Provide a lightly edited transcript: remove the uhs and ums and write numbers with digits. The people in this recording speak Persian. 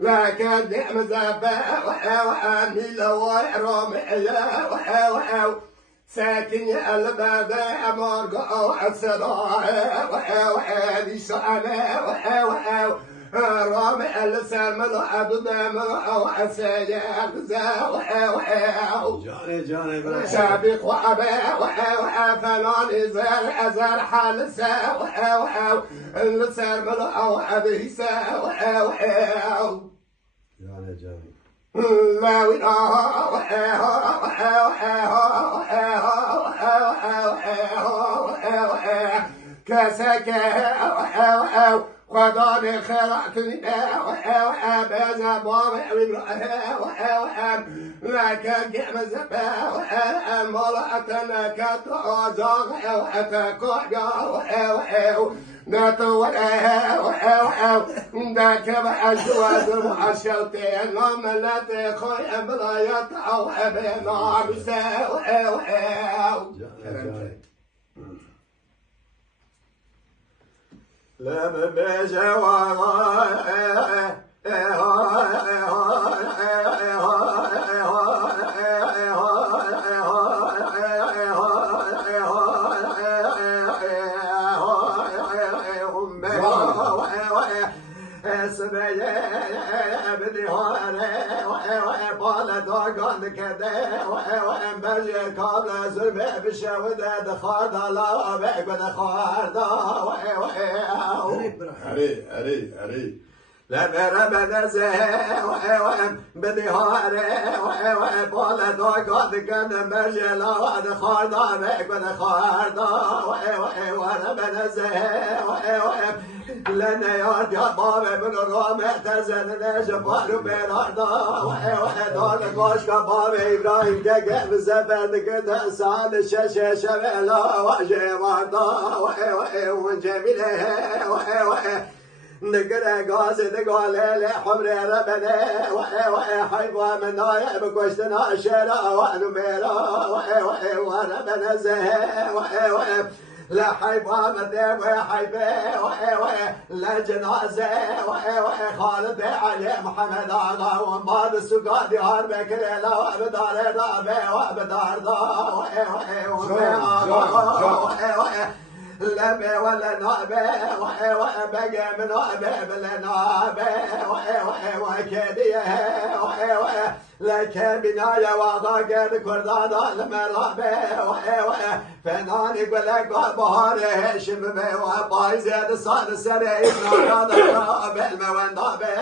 لكن نعم زبا وحامي لواي رامي ساكن يا الباب مرقع وعسراء وحادي شعبا رامي السلم العبد مرقع وعسايا جاني بلا سابق وعبا فنان أزار حال سا السلم العبد سا جاني لا كاسك خداني خلقتني بازا بابا لكن جعم زبا ملأتنا كتوزاغ وتكوع ناتو ذاك الجواز المعشرتين لما لا تخوي بلايات او ابينا بساو لما بيجي بدي هون بالا دوغان كده وبجي قبل زربة بشودة دخاد لا بقبل خاردا أري لما ربنا زه بدي هون بالا دوغان كده بجي لا دخاد بقبل خاردا وربنا زه لنا يا بابا من الرام اعتزلنا جبار بيراردا وحدان قاش بابا ابراهيم جاك بزبد كده سال الشاشه شبلا وجه واردا وجميله نقرا قاصد قال حمر ربنا حيبا من نايب كشتنا الشارع ونميرا وربنا زه لا حيبا مدام حيبا لا جنازة خالد علي محمد آغا وماد السقاد يهار بكري لا بدار دابي وبدار دا لبي ولا نابي بقى من نابي بلا نابي وكديه لكن بنايا وضاقر كردانا المرابي فنان يقول لك بهار هشم بي وباي زيد صار السري نارانا رابي الموان دابي